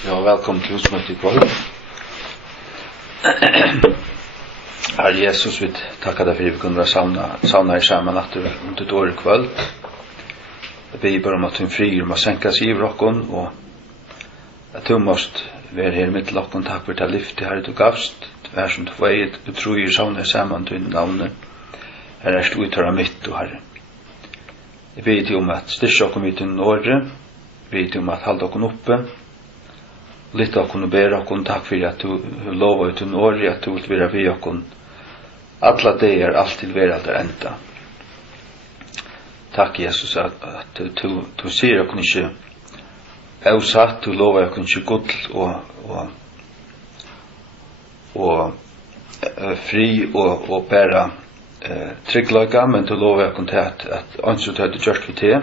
Ja, velkommen til husmøte i kveld. Herre Jesus, vi takker deg for at vi kunne savne her sammen etter et år i kveld. Jeg ber bare om at hun frier om å senke seg i rokken, og at hun måtte være her midt i lokken. Takk for det lyftet her du gavst. Det er som du veier, du tror jeg savner sammen til navnet. Her er du uttøra mitt, og Herre. Jeg ber deg om at styrke oss midt i Norge. Jeg ber deg om at holde oss oppe. Litt av kunne bære oss, takk for at du lover ut en år, at du vil være ved oss. Alla det er alltid være der enda. Takk, Jesus, at du sier oss ikke avsatt, du lover oss ikke gull og fri og bære trygglaga, men du lover oss til at ansett hadde gjort vi til.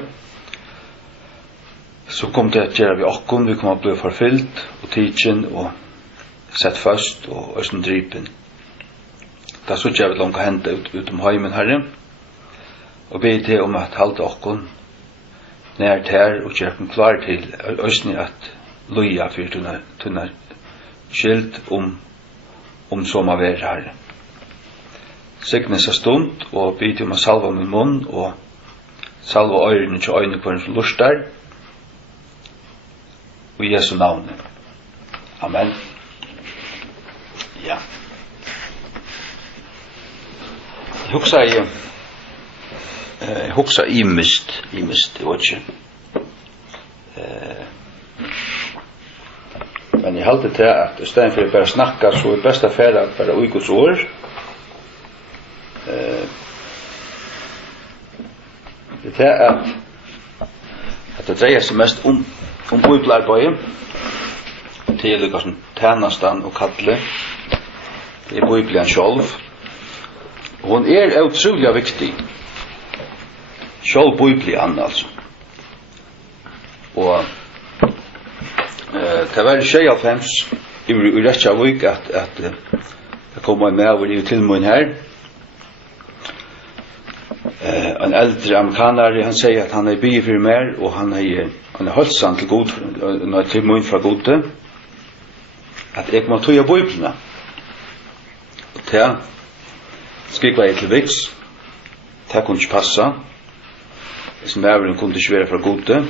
Så kom det at gjøre vi okkon, vi kom å bli forfyllt, og tidsen, og sett først, og østen drypen. Da så gjør vi langt å hente ut heimen, Herre, og be til om at halte okkon nært her, og gjør den klar til østen at loja for tunne skilt om som av er Herre. Signes er stund, og be til om å salva min munn, og salva øyrene til øynene på en som lustar, og i Jesu navn. Amen. Ja. Jeg hugsa imist, det var ikke. Men jeg halte til at i stedet for å bare snakka, så er best affæra bare ui Guds ord. Det er at det dreier seg mest om bibelarbeidet til liksom tjenestan og kalle. Det er Bibelen selv. Og hun er utrolig viktig. Selv Bibelen, altså. Og det var 96 i Reykjavik at det kom en med over i tilmåen her. En eldre amerikaner, han sier at han er bygget for mer, og han er holdt til god, når til munn fra gode, at jeg må tøye Bibelene. Og til skriver jeg til viks, det kunne ikke passe, hvis mæveren kunne ikke være fra gode,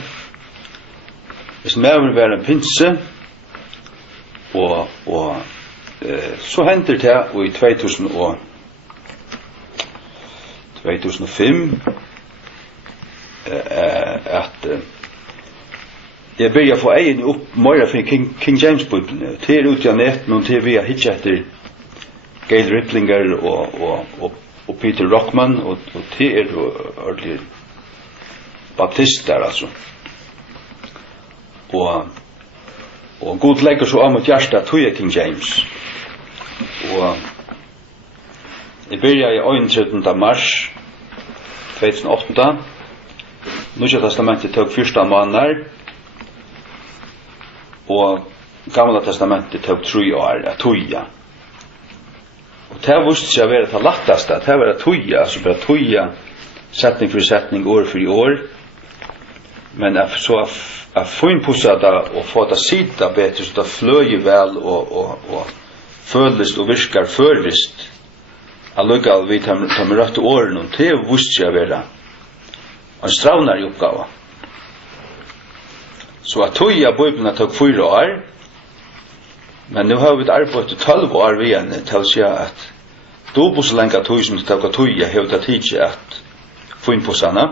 hvis mæveren var en pinse, og så hender det og i 2005 at jeg begynner å få egen opp mer for King James-bibelen. Det er ute av nett, men det er vi har hittet etter Gail Riplinger og Peter Rockman, og det er ordentlig baptister, altså. Og god legger så av mot hjertet tog jeg King James. Og jeg begynner i 31. mars 2008. Nya testamentet tok 1. måneder, og Gamla testamentet tok 3 år at tøya. Og det viste seg å være det latteste, det var å tøya, altså bare tøya setning for setning, år for år, men så at finpussa det og få det sida bedre, så det fløyer vel og føles og virker førvist, allukal vi tar med rette årene, og det viste seg å være en stravnare oppgave. Så at tøya Bibelen tok 4 år, men nu har vi arbeidet 12 år vi igjen til å si at dobbelt så lenge tøy som det tok tøya har det tid at få inn på sånne.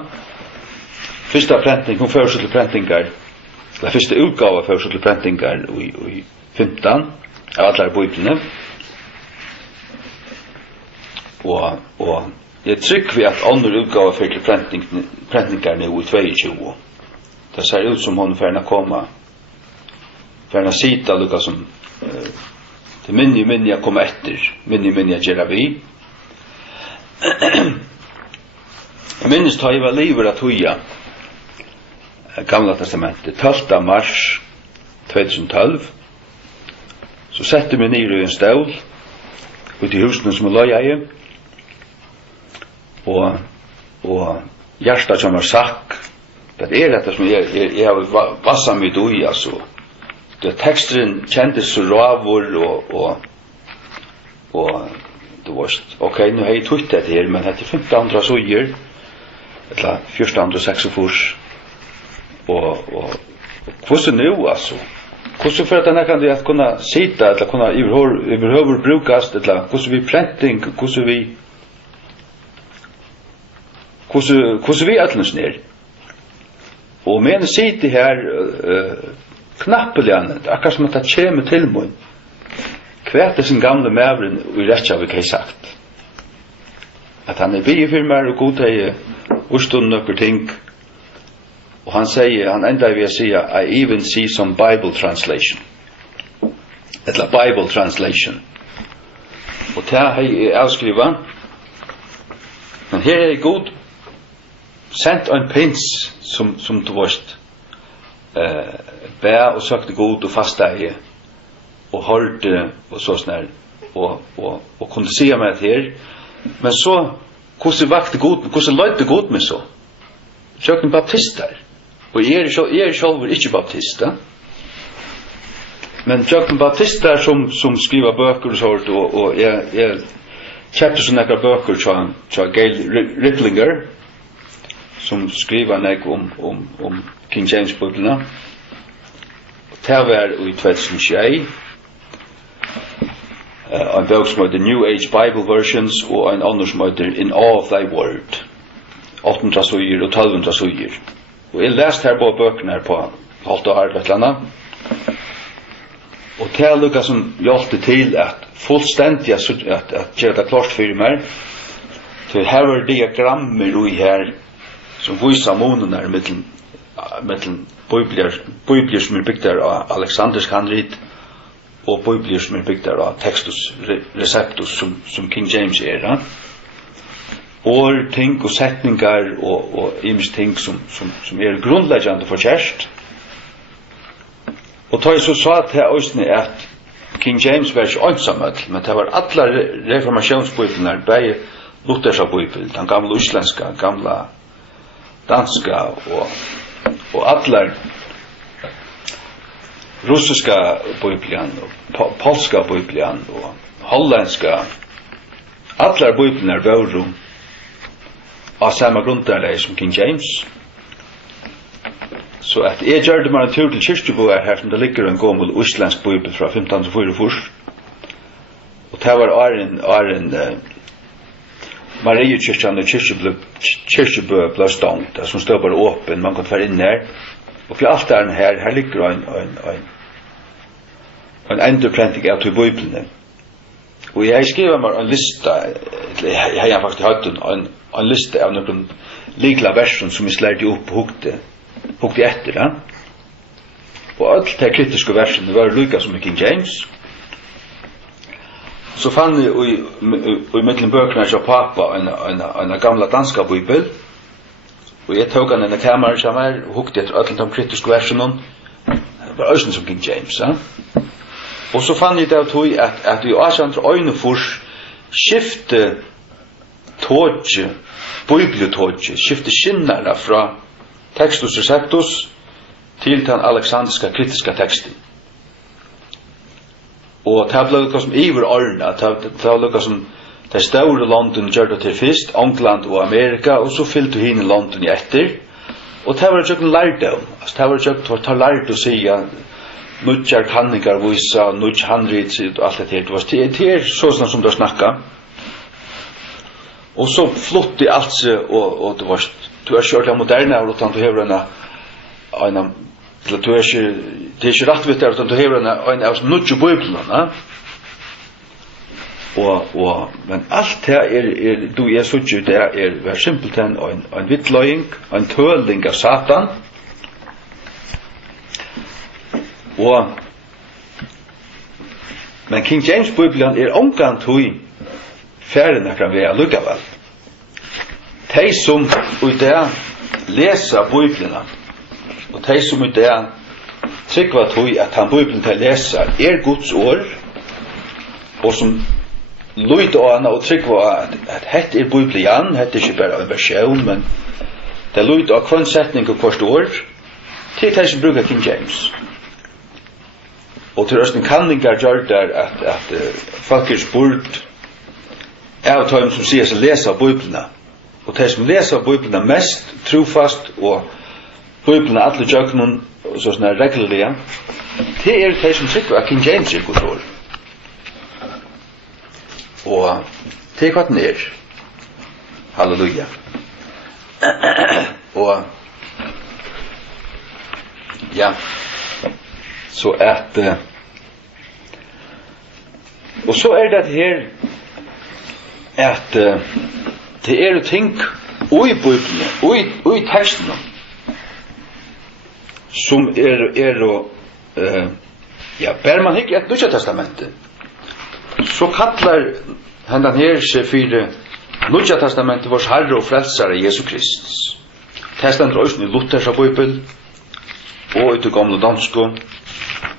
Første prenting, hun fører seg til prentinger, eller første utgave fører seg til prentinger i 15 av alle Bibelene. Og jeg trykker vi at andre utgaver fører til prentinger nå i 22. Det ser ut som hun færna komma, færna sita lukka som det minni kommer etter, minni gjera vi. Jeg minnes ta i var livet at huja Gamla testamentet 12. mars 2012. Så sette vi ned i en stål ut i husene som løy i, og hjertet som var sakk. Det er dette som jeg har vasset mitt ui, altså. teksten kändes så ravor och du varst okej, nu har jag twittrat det här, men det är 1500 såger eller 1446 och hur så nu alltså hur så för att den här kan det kunna sitta eller kunna överhuvud brukas eller hur så vi planting hur så vi alldeles ner och men sitter här knappeligen akkurat som att det kommer till mig kvärt är sin gamla mävren och i Reykjavik har sagt att han är biofirmar och godtar urstund nökker ting och han enda vill säga I even see some Bible translation eller Bible translation och det här är avskriva men här är god sent en pins som du varst bär och sökte god och fasta och hörde och så snär och kunde se mig här men så hur vakte god hur löjde god med så sökte baptister och är själv inte baptista men sökte baptister som skriver böcker och sånt och är köpte såna här böcker så Gail Riplinger som skriver nek om King James bibeln det var i 2006 en bok som heter New Age Bible Versions og en annan som heter In Awe of Thy Word 800 suger og 1200 suger og jeg leste her på bøkene her på halvt og halvt landa og det lukka som hjelpte til at fullstendig at gjøre det klart for meg til her var diagrammer og her som viser månene her mellom bibler som bygd av Alexanders handrit og bibler som bygd av Textus Receptus som King James og ting og setningar og ims ting som grunnleggende for kjærst og ta så sa til òsne at King James var ikke ønsamhet men det var alle reformationsbibelene begge lutherska bibel den gamla isländska, gamla danska og alle russiska bibeln och polska bibeln och holländska alla biblarna var av samma grundläggare som King James så att jag gjorde mig tur till kyrkjeboar här som det ligger en gammal isländsk bibel från 1544 och det var Arjen Mariekyrkan och kyrkjebö blev stångt som stod bara öppen man kunde få in där och för allt där här ligger en endurprenting av bibeln och jag skrev mig en lista jag har faktiskt haft en lista av några likla verser som jag lärde upp och hugde efter det och allt det kritiska versen var lika som King James så fann jag i mellan böckerna av pappa en gamla danska bibel och jag tog den i kameran som och hugde efter alla de kritiska versen var ösen som King James och så fann jag det att i Asandra Öjnefors skifte tåge bibeltåge skifte skinnare från Textus Receptus till den alexandriska kritiska texten og det ble lukket som iver årene, det ble lukket som de store landene gjør det til først, England og Amerika, og så fylte henne landene etter, og det var jo ikke lærdom, det var jo ikke lært å si nødjar kanningar visa, nødjar handrit og alt det her, det er sånn som du har snakket, og så flott i alt seg, og du har kjørt av moderne, og du har en det er ikke rett vitt utan du hever en av nødje bøyblene men alt det du suttje det er simpelthen en vittløying en tøling av Satan men King James bøyblene omgant hui ferien akkurat ved allukkavel de som ut det lesa bøyblene og de som ut det tryggva tog at han bøyblen til lesa Guds år og som lyd og anna og tryggva at hette bøyblen igjen hette ikke bare en versjon men det lyd og kvann setning og kvart år til de som bruker King James Og til Østen kanningar gjør der at folk spurt av dem som sier seg lesa Bibelene. Og de som leser Bibelene mest trofast og Bibelene alle jøknen og så sånne reglerlige, det de som trykker av King James i Guds ord. Og det hva den Halleluja. Og ja, så at og så det her at det ting og i Bibelen og i teksten som ja, ber man ikke et Nye Testamentet så kallar hendan her seg for Nye Testamentet vår Herre og Frelsare Jesu Kristus. Testamentet også i Luthersa Bibel og i det gamle dansko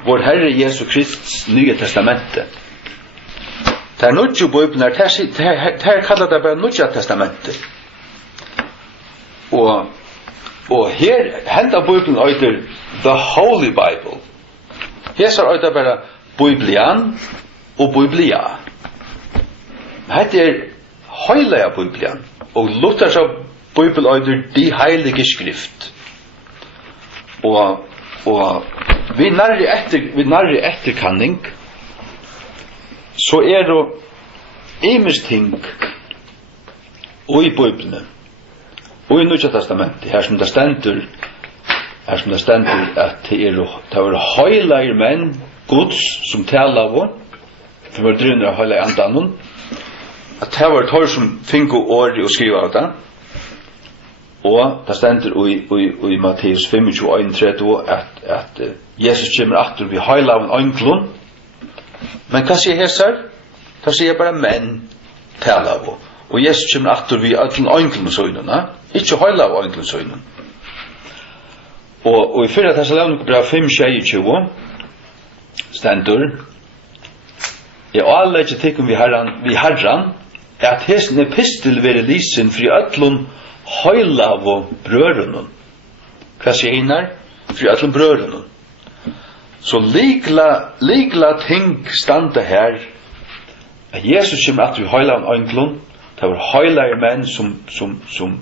vår Herre Jesu Kristus Nye Testamentet. Det Nye Bibelen her kallar det bare Nye Testamentet. Og her henda Bibelen øyder The Holy Bible. Her så øyder bare Biblian og Biblia. Hette Heilige Bibelen og Luthersa Bibel øyder de heilige skrift. Og vi nærre etterkanning så det imens ting og i Bibelene og i Nye Testamentet her som det stender at det var heilige menn Guds som taler av for var drønner av heilige andanen at det var tår som finko året og skriva av det og det stender i Matteus 25:31 at Jesus kommer atter vi heilige av en øynklon. Men hva sier Hesar? Da sier bare menn taler av og Jesus kommer atter vi øtlen øynklon søgnene ikke heilige av øynklon søgnene. Og i 4. Thessalonikerbrev 5:22 stendur alle ikke tikkum vi herran at hesten epistel vere lisen fri øtlun heilav og brørunnen. Hva sier hinnar? Fri øtlun brørunnen. Så likla ting standa her at Jesus kommer at vi heilav og ønglun det var heilav menn som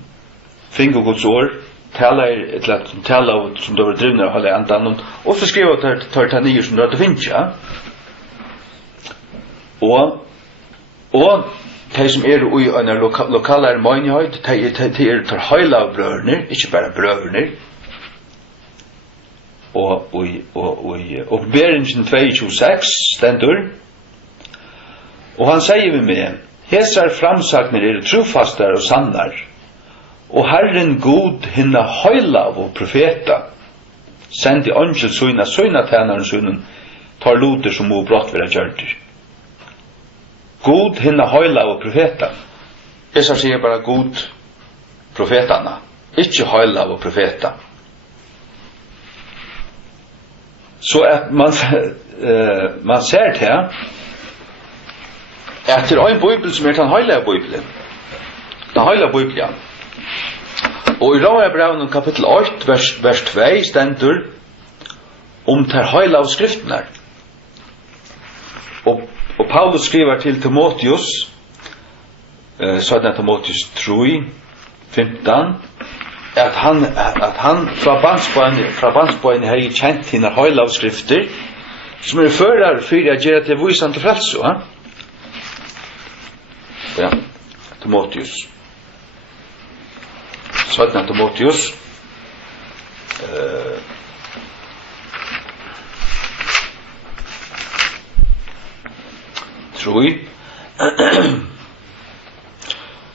finner Guds ord talar som det var drivna av heilav andan og så skriver tar ta nye som det finnes ja. Og de som i en lokalare menighet, de tar heilav brødner, ikke bare brødner. Og Berengen 2:26 stendur, og han sier vi med, hesar framsagner trofastar og sannar, og Herren God hinna heilav og profeta, sendi angel søgna tænaren søgnen, tar loter som må brått vera gjørter. God hinna heilav og profeta. Esar sier bare God profetana, ikke heilav og profeta. Så at man ser til at det en bibel som den heilav bibelen. Den heilav bibelen. Og i Romerbrevene kapittel 8 vers 2 stendur ter heilav skriften her. Og Paulus skriver til Timotheus, sånn Timotheus 3:15, at han fra bandsbøyene har kjent henne heilav skrifter, som fører for å gjøre til visan til frelse. Ja, Timotheus. Sånn Timotheus,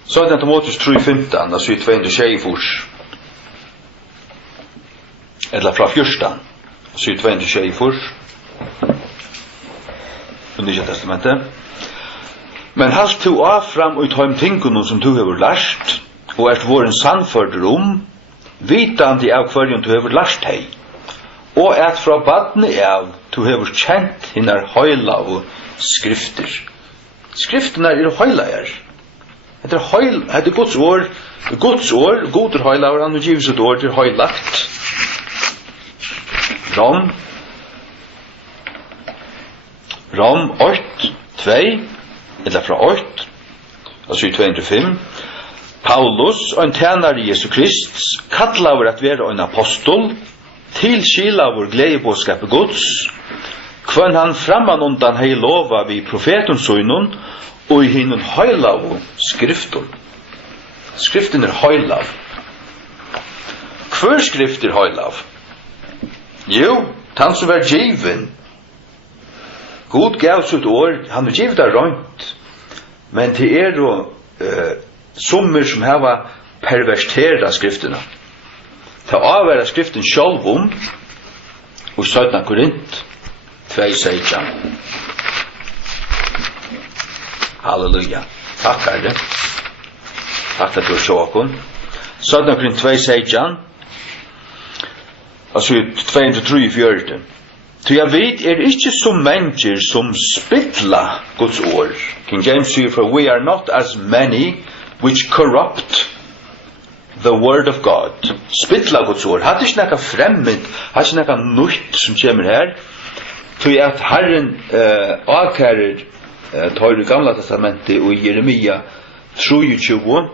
så Timotheus 3:15 altså i 2:6 eller fra 14 altså i 2:6 i Nye Testamentet men halt du av fram ut heim tingunum som du hever lært og våren sannførder vitandi av hverjum du hever lært hei og fra badni av du hever kjent hinnar heilav skrifter. Skriften heilager. Det Guds ord. Guds ord, god heilager, han giver sitt ord til heilagt. Rom. Rom 8, 2, eller fra 8, altså i 205. Paulus, en tjenare Jesu Krist, kallaver at være en apostol, til skilaver gledebådskapet Guds, kvann han framman undan hei lova vi profetens søgnon, og i hinnen høylav skriften. Skriften høylav. Hver skrift høylav? Jo, han som var given. God gav sitt år, han har givet det rønt, men det jo sommer som har perverteret skriftene. Til å avvære skriften selv om, og 17 Korint 2:16. Halleluja. Takk, Herre. Takk at du så åkken. 17 Korint 2:16. Altså 2:3-4. Så jeg vet ikke som mennesker som spittla Guds ord. King James sier, for we are not as many which corrupt the word of God. Spittla Guds ord. Hadde ikke noe fremmed, hadde ikke noe nytt som kommer her. Så at Herren avkærer tar det gamla testamentet og Jeremia 23,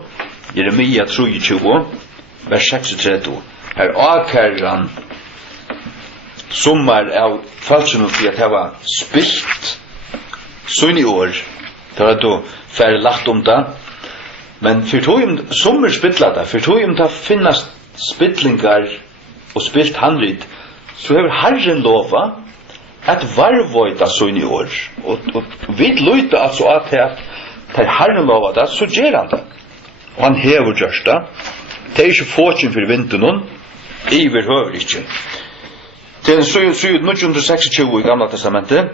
vers 36. Her avkærer han sommar av falskene til at det var spilt sunn i år. Det var da færre lagt om det. Men for tog sommer spittla det, for tog det finnes spittlingar og spilt handrit, så har Herren lova at varvøyta sunn i år. Og vi løyta altså at det Herren lova det, så gjør han det. Og han hever gjørst det. Det ikke fåtjen for vinteren, iverhøver ikke. Til syv 926 i Gamla testamentet.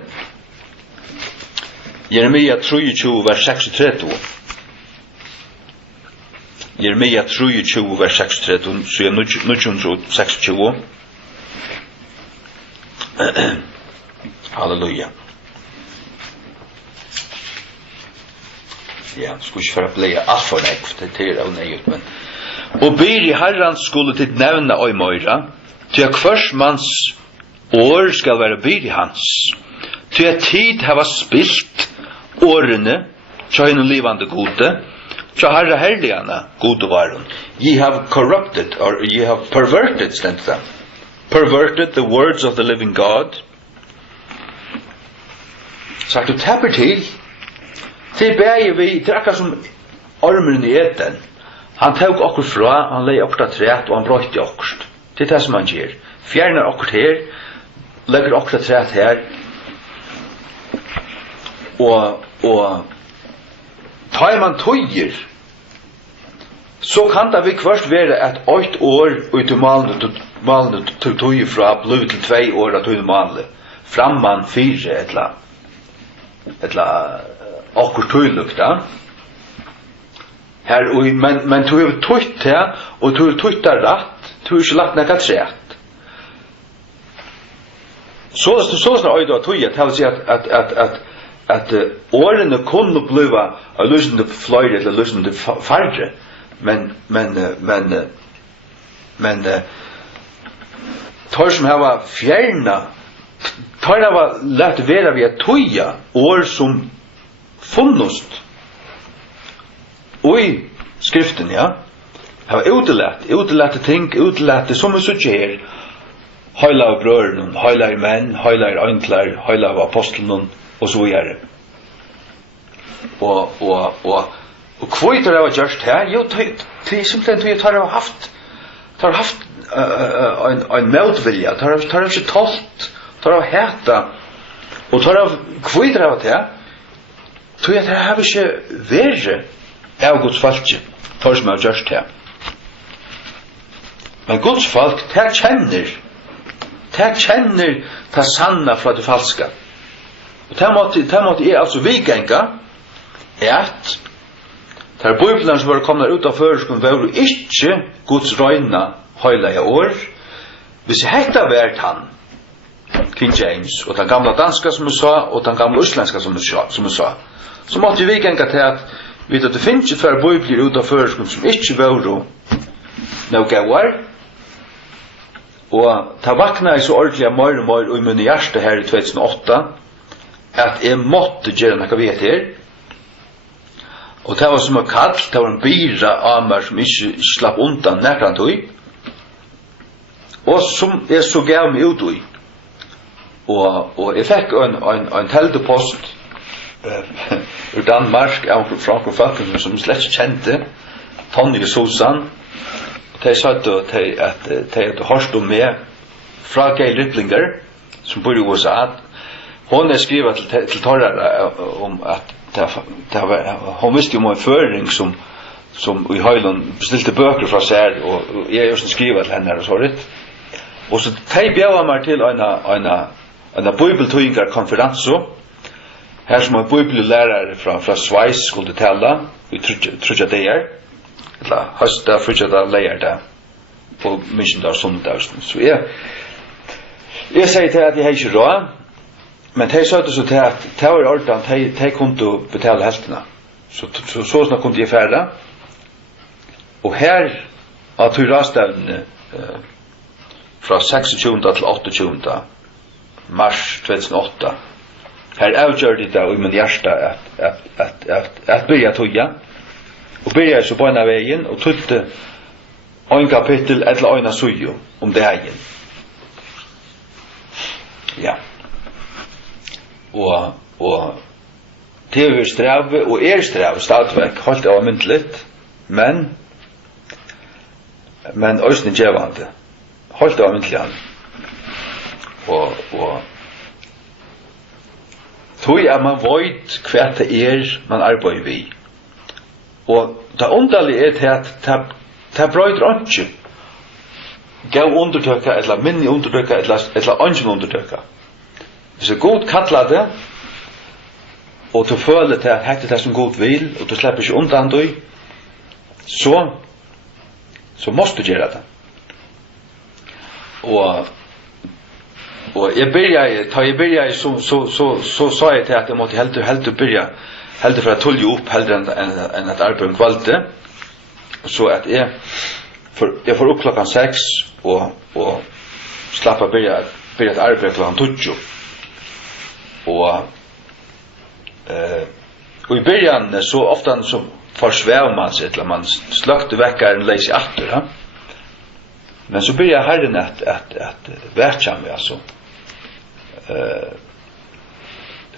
Jeremia 23, vers 36. Jeremia 23, vers 36, syv 926. Halleluja. Ja, skulle ikke for å bli alt for nekv, det av nøyut, men. Og byr i Herren skulle til nevna og møyra, til at hvers manns år skal være byr i hans, til at tid hava spilt årene, til henne livande gode, til Herre herligane gode varen. Ye have corrupted, or ye have perverted, stends det. Perverted the words of the living God. Sagt du tapper til bæger vi, det akkurat som ormen i eten. Han tok okkur fra, han lei okkur træt, og han brøyte okkur. Det det som han gjør. Fjerner okkur her, legger okkur træt her, og tar man tøyer, så kan det vi først være at 8 år ut i malene tøyer fra blod til 2 år at tøyer malene. Framman 4 etla okkur tøylukta. Her, men du har tøyt her, og du har tøyt der rett, du har ikke lagt nekka træt. Så øyde av tøyet, det vil si at årene kunne bliva av lysende fløyre eller lysende farre, men tar som hava fjerna, tar hava lett vera via tøya, år som funnust, og i skriften, ja, det var utelette ting, utelette som er så kjær, høyla av brøren, høyla av menn, høyla av øyntler, høyla av apostelen, og så gjøre. Og hva er det var gjørst her? Jo, det er simpelthen det har haft en møtvilja, det har ikke tålt, det har heta, og hva er det var det? Det har ikke vært av Guds folk, det som har gjørst her. Men Guds folk, det kjenner det sanna fra det falska. Og det måtte jeg altså vikenga, at det er bøyblene som var kommet ut av førskolen, var jo ikke Guds røyna høyleie år. Hvis jeg hekta vært han, King James, og den gamla danska som jeg sa, og den gamla uslenska som jeg sa, så måtte vi vikenga til at det finnes ikke flere bøybler ut av førskolen som ikke var jo noe gauar, og det vakna jeg så ordentlig av mer og mer i min hjerte her i 2008, at jeg måtte gjøre noe vet her. Og det var som en kall, det var en byra av meg som ikke slapp undan nærkant ui. Og som jeg så gav meg ut ui. Og jeg fikk en teltepost ur Danmark, av Frank og Falken, som slett ikke kjente, Tonje Susan. De sa at de hadde hørt om meg fra Geir Littlinger, som bor i USA. Hon skrivet til Torra om at hon visste om en føring som i Høyland bestilte bøker fra seg, og jeg har skrivet til henne og så litt. Og så de bjøde meg til en bibeltøyngarkonferanse, her som en bibellærer fra Sveis skulle tale, vi tror det er, eller høsta, frutja da, leier det, på misjondag, sundag. Så jeg sier til at jeg har ikke råd, men de sa det så til at det var ordan, de kunne betale heltene. Så snart kunne de færre. Og her, av turrastavnene, fra 26. til 28. mars 2008, her avgjør de det i min hjerte at byrja tøya, og byrja så på en av veien, og tøtte en kapittel eller en av sujo om det egen. Ja. Og det er strave, og strave stadigvæk, holdt av myndelig, men øyne djevande, holdt av myndelig han. Og tog man vet hva det man arbeider vi. Og det underlige til at det brøyder ikke gav undertøkka, eller minni undertøkka, eller ønsken undertøkka. Hvis det god kallar det, og du føler til at hette det som god vil, og du slipper ikke undan du, så måst du gjøre det. Og jeg byrja, så sa jeg til at jeg måtte heldur byrja, heldur for å tullje opp heldur enn at arbeid om kvalte, så at jeg får opp klokkan 6 og slappa byrja et arbeid klokkan 20. Og i byrjan så ofta så forsvev man seg, eller man sløkte vekkaren leis i atter, ja? Men så byrja herren at verkja meg, altså.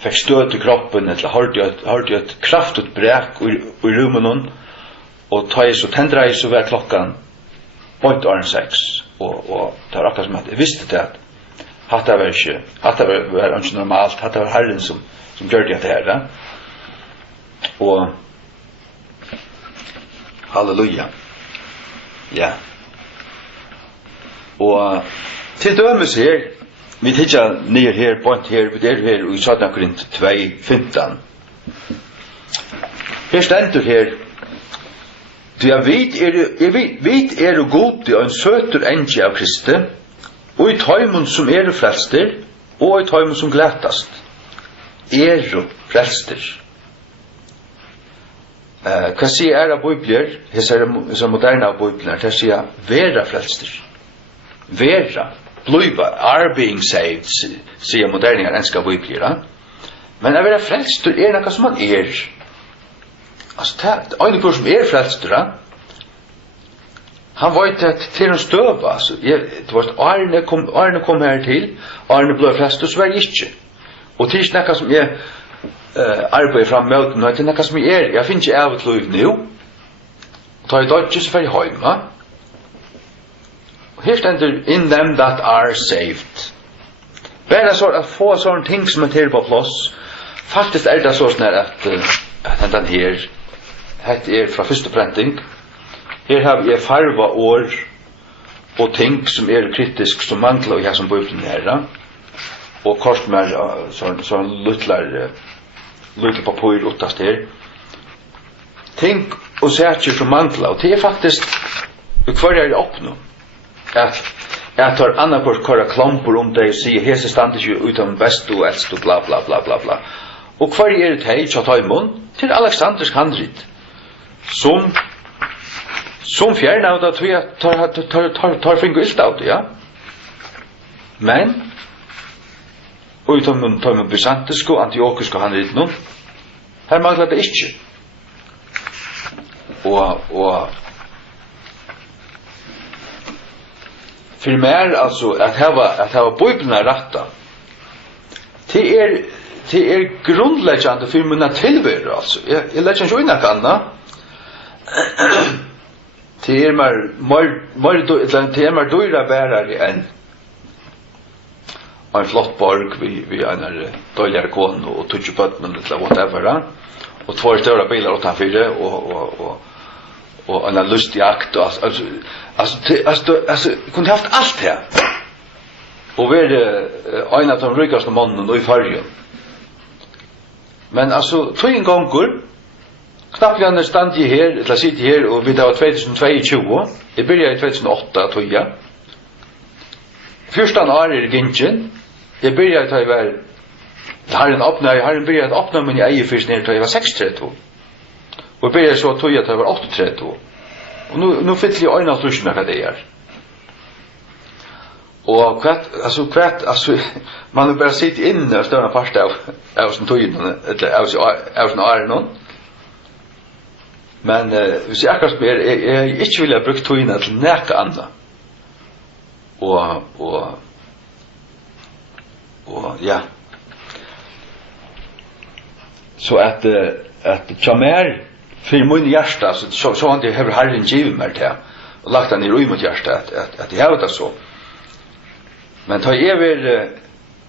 Fikk støt i kroppen, eller hørte et kraftigt brek i rummen, og ta jeg så tendra jeg så hver klokkan 8:06, og det var akkurat som at jeg visste til at hatta var ikke normalt, hatta var herren som gjør det her, og halleluja, ja. Og til dømes her, vi tidsja nere her, point her, vi er her i 17 Korint 2:15. Her stendur her, vit god i en søtur engi av Kristi, og i tøymon som frelster, og i tøymon som glætast. Frelster. Hva sier av bibler, hese moderne av bibler, det sier vera frelster. Vera, bluiva, are being saved, sier moderne enska bibler. Men å være frelster noe som man Altså, det er en som frelster, han vet at til en støv, altså, Arne kom her til, Arne ble frelster, så var jeg ikke. Og det er noe som jeg arbeider frem med, det er noe som jeg finner ikke av et liv nå, og da er det ikke så ferdig hjemme. Og her stender in them that are saved. Bare så at få sånne ting som til på plass, faktisk det så sånn at den her, hette fra første prenting. Her har vi farva år og ting som kritisk, som mangler i her som bøyden her. Og kort med sånn lytler papir uttast her. Ting og sætjer som mangler, og det faktisk hver det oppnå. At tar annakort kåra klamper om det og sier, hese stand ikke utan best og eldst og bla bla bla bla bla. Og hver det hei tja taimon til Alexanders handrit, som fjerne av det, tror jeg tar fingo ilt av det, ja. Men och utom bysantisko, antiokisko han rit nu. Här manglar det inte. Och för mer alltså att ha bibeln rätta. Det är grundläggande för mina tillvaro alltså. Jag lägger inte in något annat. Det är mer dyra bärare än en flott borg vid en dåligare kon och touchbutton eller whatever. Och två stora bilar utanför och en lustig jakt alltså kunde haft allt här. Och vi är en av de rikaste männen i Färjön. Men alltså två gånger knappt jag stand här, eller sitter här och vi har 2022. Jag började i 2008 tror jag. Första året i Gingen. Jag började ta iväg Herren började öppna min egen fisk ner till jag var 632. Och började så tog jag till jag var 832. Och nu fyller jag ögonen att lyssna vad det är. Och kvart, man har bara sitt inne och större part av sin tøyden, eller av sin åren. Men hvis jeg akkurat spør, jeg ikke vil ha brukt tøyene til nække andre. Og ja. Så at Jamer, for min hjerte, så han det har Herren givet meg til, og lagt han i ro mot hjertet, at jeg har det så. Men ta jeg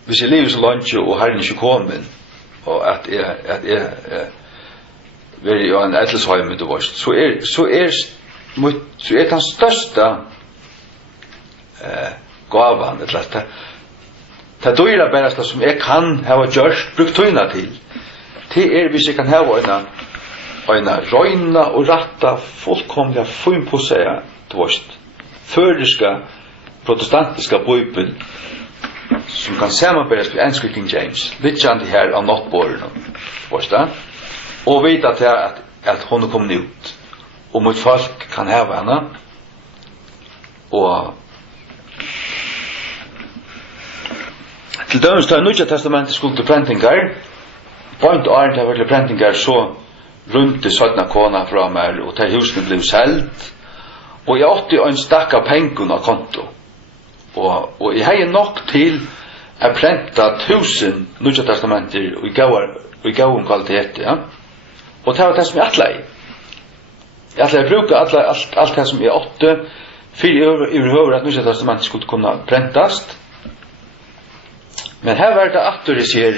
hvis jeg lever så langt og Herren ikke kommer, og at jeg ver jo en etlesheim med det så er den største gavan det dyra bærasta som jeg kan hava gjørst brukt tøyna til det hvis jeg kan hava en røyna og ratta fullkomliga funposea føriska protestantiska bibel som kan samanberes med engelsk King James litt her av nattborren og vita til at hon er kommet ut og mot folk kan hava henne og til dømes til Nya Testamentet skulle til prentingar point og til å prentingar så rundt det 17 kona fra meg og til husene ble selgt og jeg åtte en stakk av pengen av konto og jeg har nok til å prenta 1000 Nya Testamenter og i gav kvalitet ja. Og det var det som jeg atleie. Jeg atleie bruker alt det som jeg åtte for i overhøver at Nya Testamentet skulle kunne prentast. Men her var det atter jeg ser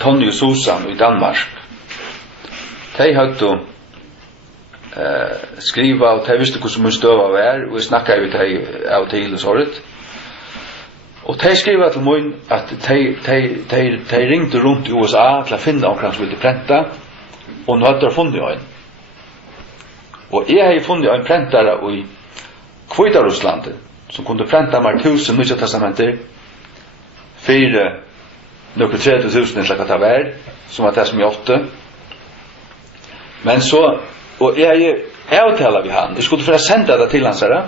Tony og Susan i Danmark. De hadde skriva og de visste hvordan min støva var og jeg snakket jo de av til og sånt. Og de skriva til meg at de ringte rundt i USA til å finne omkring som ville prenta og nå hadde de funnet en. Og jeg har funnet en prentare i Kvitarussland som kunne prenta meg 1000 Nya Testamenter for noen 30.000 slik at det var som var det som jeg åtte. Men så og jeg avtaler vi han jeg skulle for å sende det til hans herre.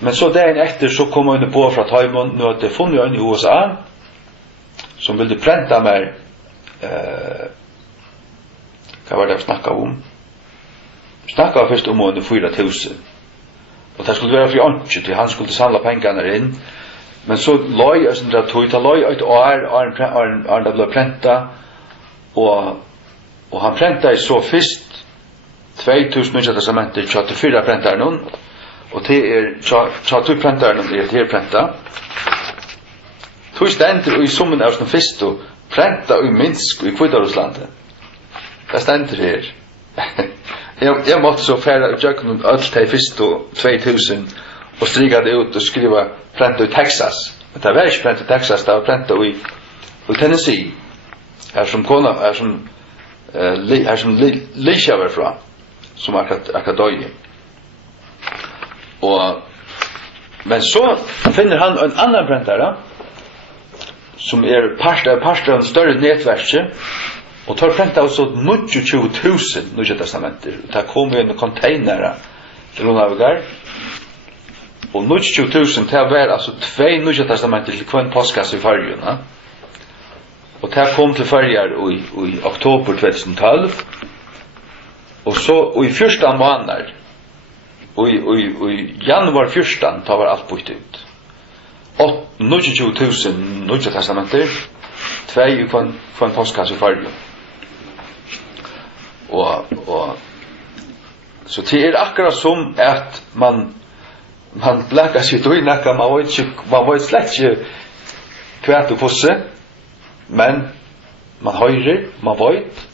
Men så dagen etter så kom jeg på fra Taimon nå hadde jeg funnet en i USA som ville prenta meg hva var det jeg snakket om? Snakket først om under 4.000. Og det skulle være for åndsje til han skulle samle pengene inn. Men så løy jeg sånn at det løy et år det ble prenta og han prenta så først 2000 Nya Testamenter 24 prenteren og det til prenteren det her prenta. Tog stender i summen av sånn først og prenta i Minsk i Kvitarusslandet. Det stender her. Jeg måtte så fære utjøkken alt de første 2000 og stryka det ut og skriva prenta i Texas. Men det var ikke prenta i Texas, det var prenta i Tennessee. Her som kona, her som Lisha var fra, som akkurat døye. Men så finner han en annan prentare som part av en større nettverk og tar prenta også 20.000 Nya Testamenter. Det kom i en container til Ronavegar. Og 20.000 det var altså 2 Nya Testamenter til hver postkasse i Färjön. och det kom till färjar i oktober 2012 och så och i första månaden och i januar 14 tar var allt bytt ut 29,000 nya testamenter 2 från postkasse i färjan och så det är akkurat som att man blackar sig då i nacka man vet släkt ju kvart och posse men man höjer man vet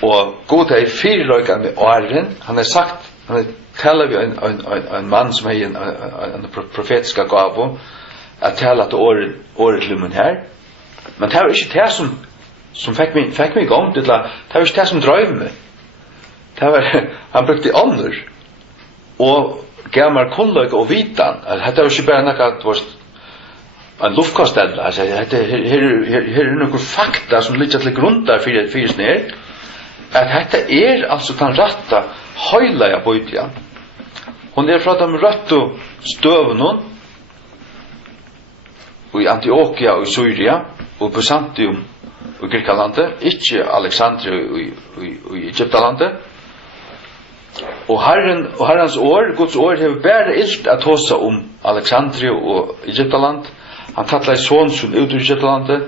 och god är fyrlökar med åren han har sagt han talar vi en man som är en profetiska gåva att tala till året lummen här men det var inte det som fick mig igång det var inte det som drev mig det var han brukte andra och gammal kunskap och vitan att det var inte bara något var en luftkastell alltså det är några fakta som ligger till grund där för snär att detta är alltså den rätta höjliga bibeln hon är från de rätta stövnen och i Antiochia och Syria och Byzantium och Greklandet inte Alexandria och Egyptalandet och Herrens år Guds år har bara ilt att hosa om Alexandria och Egyptaland han kallar son som ut ur Egyptalandet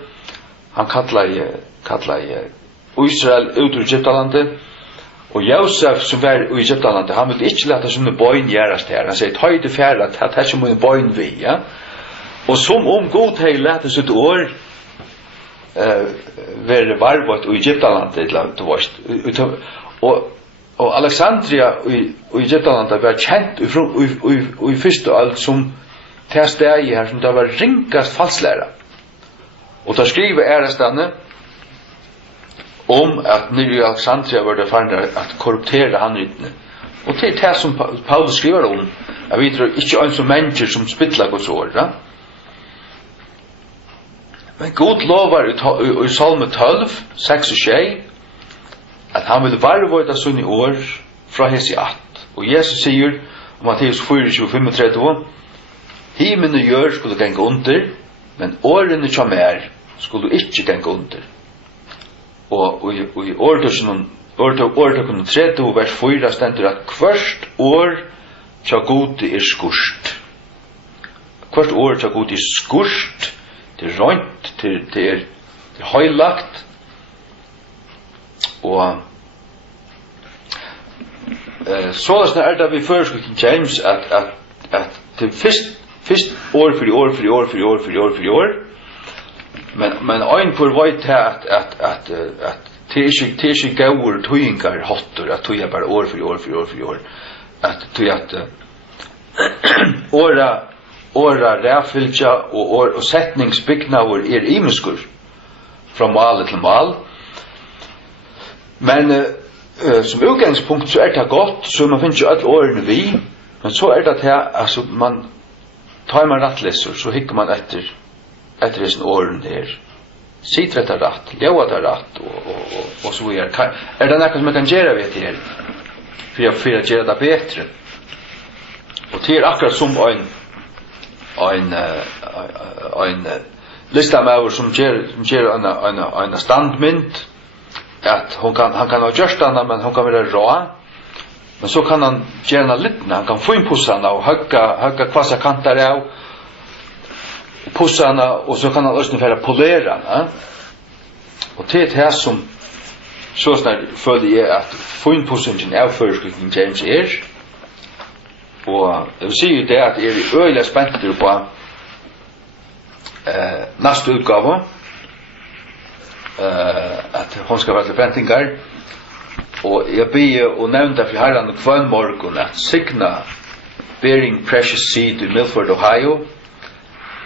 han kallar Israel ut ur Egyptalandet och Josef som var i Egyptalandet han ville inte låta som en boin göras där han säger höjde färd att det som en boin vi ja och som om god hej låta sitt år var varvat i Egyptalandet och Alexandria och Egyptalandet var känt i första allt som testade här som det var ringast falsklära och där skriver ärestanne om att nu i Alexandria var det fan att korruptera handritne och det är det som Paulus skriver om jag vet inte en som människor som spittlar Guds år ja? Men Gud lovar i Salme 12 6 och 6 att han vill varvåta sunn i år fra hesi 8 och Jesus säger om Matteus 4:25-30 himmen och jord skulle gänga under men åren som är skulle inte gänga under og i årtukken 30 vers 4 stendur at hvert år tja gode skurst. Hvert år tja gode skurst, det rønt, det høylagt, og så det vi først James at til fyrst år for år men ein på veit at det gaur tøyingar hottur at tøya bara år for år at tøya at åra ræfylja og setningsbygnaur imuskur fra mal til mal men som utgangspunkt så det godt så man finner alle årene vi men så det her altså man tar man rattleser så hikker man etter disse årene her sitter etter ratt, lever etter ratt og så videre det noe som jeg kan gjøre ved det her for å gjøre det bedre og det akkurat som en listamauer som gjør en standmynd at han kan ha gjørst henne men han kan være rå men så kan han gjøre henne litt han kan få inn pussa henne og hugga kvassa kantar av pussa henne og så kan han også fære polera henne og det her som så snart føler jeg at få inn pussingen av føreskrikken James og jeg vil si det at jeg øyelig spenter på neste utgave at hon skal være til ventingar og jeg ber og nevnte for herren kvann morgen at signa bearing precious seed i Milford, Ohio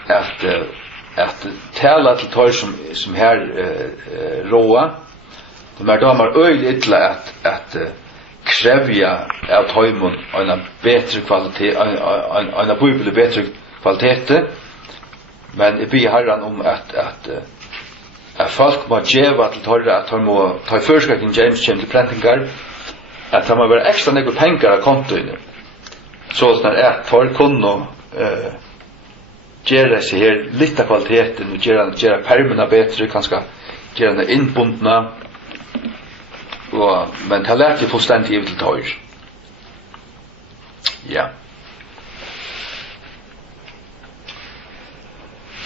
at tala til tar som her råa de damer øyelig ytla at krevja av tøymon en bedre kvalitet en bibel bedre kvalitet men jeg ber herren om at folk må djeva til tørre at han må ta i førskrekken James kjem til prentingar at han må være ekstra nego penger av kontoene så at tørre kunne göra sig här lite kvaliteten och göra permerna bättre, kanske göra den inbundna. Men det lät ju fullständigt givet till tøyr. Ja.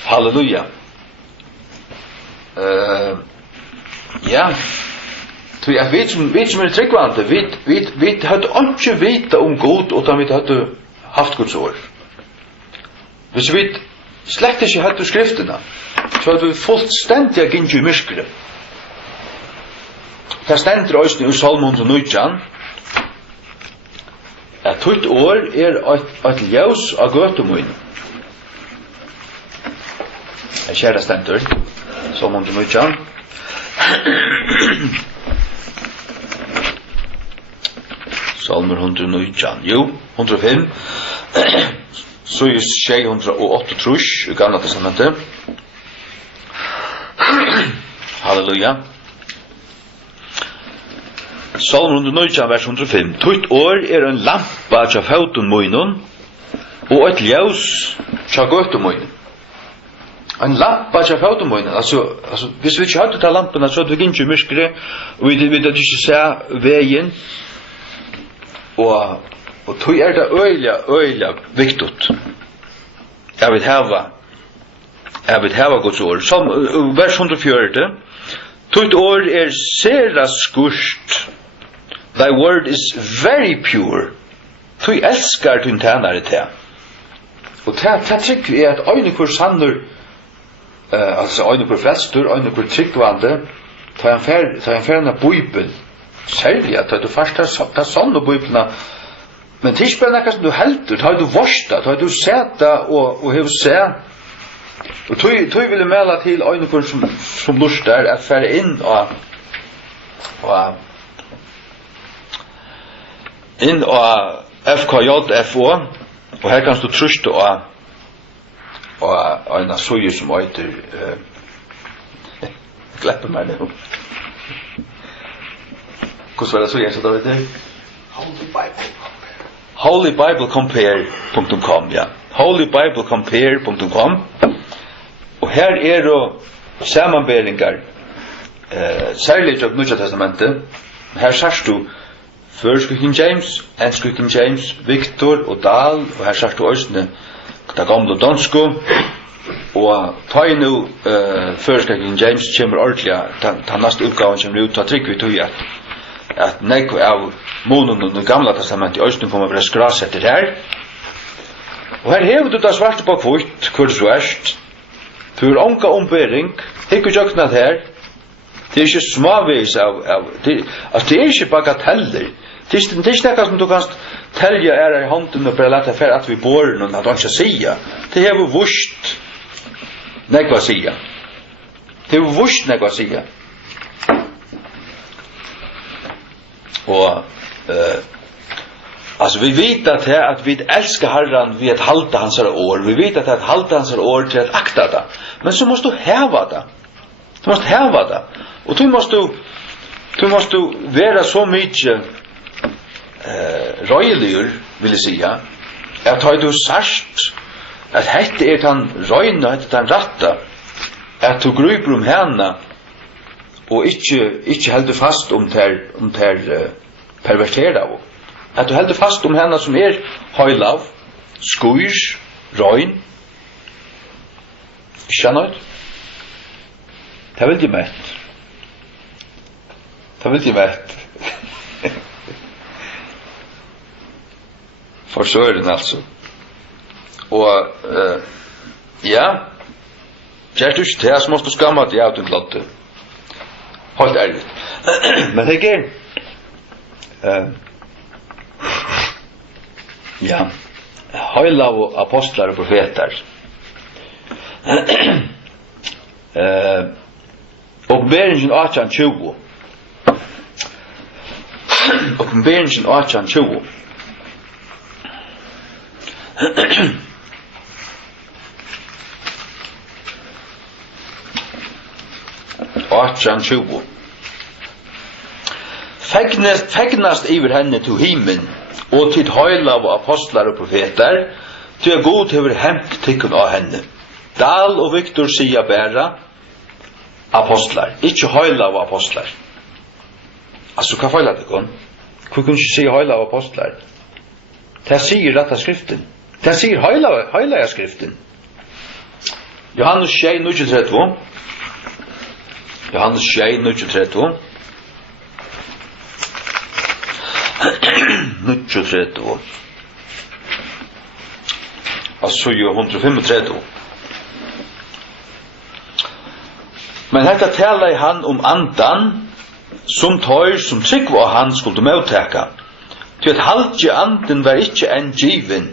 Halleluja. Ja. Så jag vet som är tryggvante. Vi hade inte vita om god utan vi hade haft Guds ord. Hvis vi slett ikke hade skrifterna så hade vi fullständigt ginnit i myskere. Det stendur også i Salm 119 at tutt år et ljus av gøtemoen. Jeg kjære stendur Salm 119 Salmer 119 jo, 105 så er 608 trus i Gamla testamentet. Halleluja. Salm 119 vers 105. Tutt år en lampa tja fautun moinun og et ljus tja gøtun moinun. En lampa tja fautun moinun. Altså, hvis vi ikke hadde ta lampene, så hadde vi ikke myskere, og vi hadde ikke se veien, og tog det øyla viktigt. Jeg vil hava Guds år. Vers 104. Tutt år sera skurst. Thy word is very pure. Tu elskar tun tænare te. Og ta trykk vi at øynekur sannur, altså øynekur frelstur, øynekur tryggvande, ta en ferna bøybel, særlig at du først ta sånn og bøybelna, men det er ikke bare nekka som du heldur, ta du vorsta, ta du seta og hev se, og tu vil mela til øynekur som lustar at fære inn og FKJFO, og her kan du truste og en søye som øyter glepper meg det. Hvordan var det søye så da vet du? HolyBibleCompare.com, ja. HolyBibleCompare.com, og her det sammanberingar, særlig til Nødja testamentet. Her sørst du Først King James, ensk King James, Victor og Dahl, og her sagt du østene, det gamle dansko, og ta i nu Først King James kommer ordentlig, ta neste utgaven kommer ut, ta trygg vi tog at nekko av månen og det gamle testamentet i østene kommer være skras etter her. Og her hever du da svarte på kvitt, hvor det så erst, du er onka ombering, hikk og jøknat her, det er ikke småvis det er ikke bagateller. Det er ikke nekka som du kan telja i hånden og bare lete fer at vi bor noen at han ikke sier. Det er jo vurst nekva sier. Det er jo vurst nekva sier. Og altså vi vet at vi elsker Herren ved at halda hans år. Vi vet at halda hans år til at akta det. Men så måste du heva det. Du måste heva det. Og du måste være så mykje røyligur, vil jeg sige, at har du sagt at hette den røyna, hette den ratta, at du gruper henne og ikke heldur fast om pervertera av. At du heldur fast om henne som høylav, skuir, røyn. Skjønner du? Det vil de mett. Det vil de mett. For søren altså. Og ja, kjært du ikke til, så måste du skamma til av din klotte. Helt ærlig. Men det er ja, høylav og apostlar og profeter. Åpenberingen 18:20. Åpenberingen 18:20. Fegnast iver henne til himen, og til høylav og apostlar og profeter, til god hever hemt tikkun av henne. Dal og Viktor sier bæra apostlar, ikke høyla av apostlar. Altså, hva feiler det kon? Hvor kunne ikke si høyla av apostlar? Det sier rett av skriften. Det sier høyla av skriften. Johannes 6, 9-32. Johannes 6, 9-32. 9-32. Altså, 135. Men hetta talar han andan, som tøyr som trykv og han skulle mottaka. Til at halvtje anden var ikkje en given,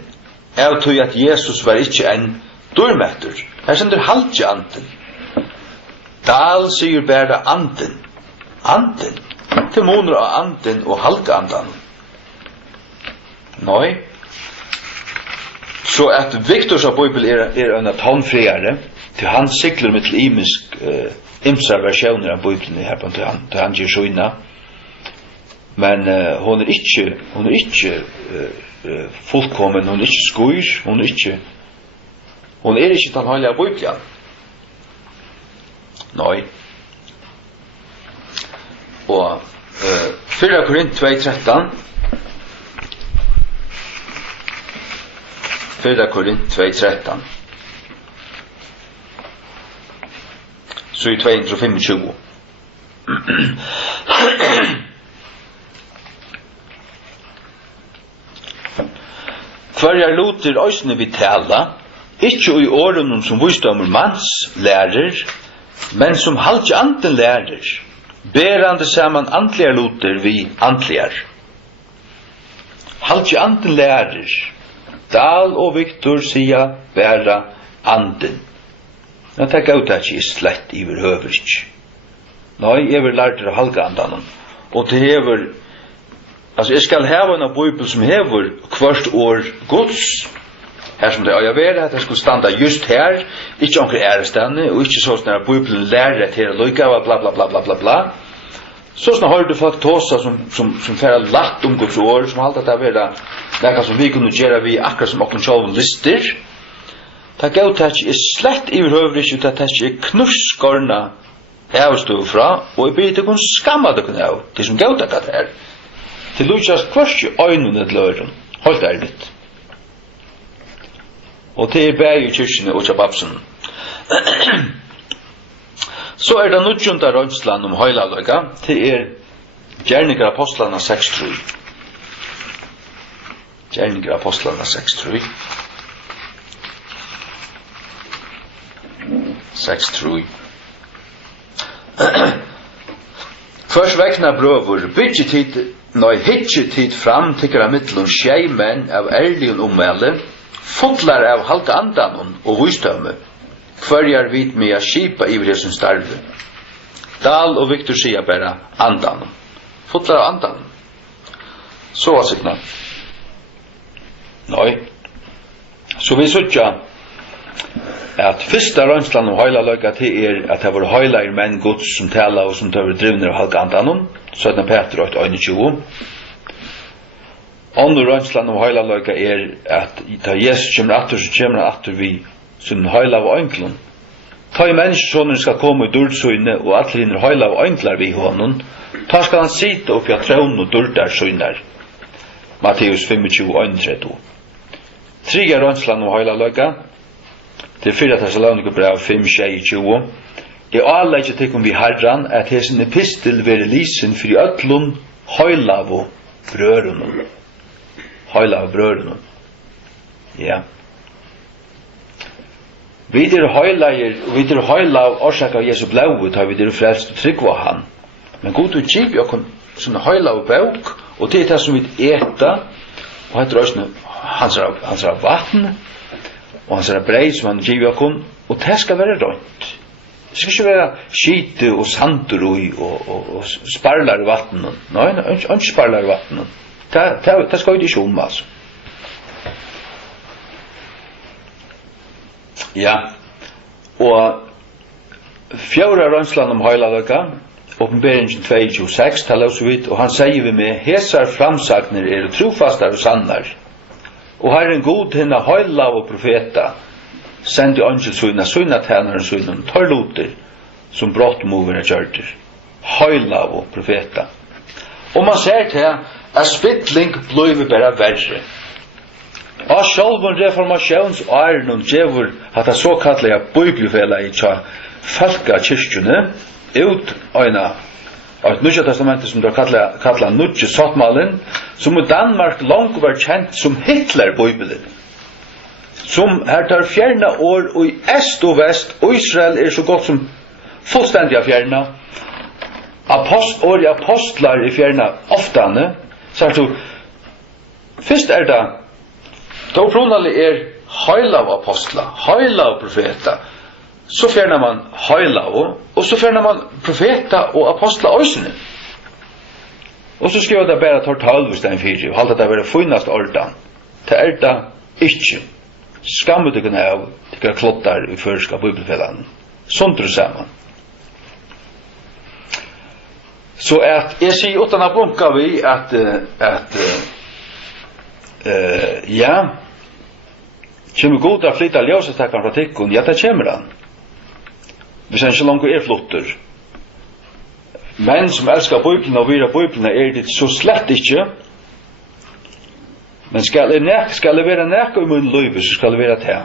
av til at Jesus var ikkje en dørmetter. Her sender halvtje anden. Dal sier bare anden. Anden. Til måneder av anden og halvtje anden. Nei. Så at Viktors av Bibel en tonfriare, til han sikler med til imisk imsar versjoner av Bibelen her på til han gir sjøyna. Men hon er ikke fullkommen, hon er ikke skuir, hon er ikke den heilige Bibelen. Nei. Og 4 Korint 2:13. 4 Korint 2:13. Så i 225. Hverjar luter òsne vi tala, ikkje i åren som visdommer mans lærer, men som halvtje anden lærer, berande saman antligar luter vi antligar. Halvtje anden lærer, Dal og Viktor sier bæra anden. Men det gav det ikke slett i høver ikke. Nei, jeg vil lære til å halga andan. Og det hever, altså jeg skal heva en Bibel som hever hvert år gods. Her som det er å være, at jeg skulle standa just her, ikke omkring ærestane, og ikke sånn at Bibelen lærer til å lykke av bla bla bla bla bla bla. Sånn har du folk tåsa som færa lagt Guds år, som halda det å være nekka som vi kunne gjøre vi akkurat som okken sjålen lister. Det gav det ikke slett i høver ikke, det er ikke knuskskorna avstå fra, og jeg blir ikke skamma det kunne av, det som gav det her. Til lukkast kvart i øynene til øren, holdt det litt. Og det bæg i kyrkene og kjababsen. Så det nødjunda rømslan om høylaløyga, det Gjerninger Apostlarna 6:3. Gjerninger Apostlarna 6:3. 6:3. Først vekna brøver, hitje tid fram tykker av mittlun skjeimen av ærligen ommelde, fotlar av halta andan og vystømme, hverjar vid med a skipa i vresen starve. Dal og Viktor sier bare andan. Fotlar av andan. Så var signa. Nei. Så vi sutja at fyrsta rønslan om høylaløyga til at det var høylair menn gods som tala og som tøver drivner av halka andan, 17 Peter 8:21. Andre rønslan om høylaløyga at da Jesus kommer atter, så kommer han atter vi sin høyla av øynklun. Ta i menneskesånen skal komme i duldsøyne, og alle hinner høyla av øynklar vi hånden, ta skal han sitte oppi av trøvn og dulddar søyner. Matteus 25:31. Tredje rønslan om høylaløyga, til 4 Tessalonikerbrev 5:22. Det alle ikke tikkum vi herran at hesen epistel vere lisen for i ötlun høylav og brørunum. Høylav og brørunum. Ja. Vi høylav årsak av Jesu blod, har vi frelst og trygg av han. Men god og kjip, jeg kan sånne høylav og bøk, og det det som vi eta, og heter også hans av vatten, og hans er brei som han giver okkur, og det skal være rønt. Det skal ikke være skite og sandur og sparlar i vattnet. Nei, ikke sparlar i vattnet. Det skal vi ikke altså. Ja, og fjøra rønslan om høylaløyga, åpenberingen 2:26, taler også vidt, og han sier vi med, hesar framsagner trofastar og sannar, og Herren god henne høylav og profeta, sendi angel søgna tænaren søgnum torluter som brott movera gjørter høyla og profeta. Og man ser til at spilling bløyver bara verre. Og sjálvun reformasjons ærnum djevur hatta såkallega bibelfelagi tja falka kyrkjune ut øyna og et Nýja testamentet som det kallar Nýja sáttmálin som i Danmark langt var kjent som Hitler-bibelen som her tar fjerna år og i est og vest og Israel så godt som fullstendig fjerna apostlar i fjerna oftane så er det fyrst det då pronalig høylav apostlar høylav profeta så fjernar man høylav og så fjernar man profeta og apostlar òsne og så skriver det bare tortal hvis det 4 og halda det være finnast ordan til det ikkje skammet ikke av til klottar i førska bibelfellan sånt saman så at jeg sier utan å blunka vi at ja kommer god å flytta ljøsestakkan fra tikkun ja det kommer han hvis han ikke langt flutter men som elskar bibelen og vira bibelen det så slett ikke men skal det være nek i mun løyve så skal det være til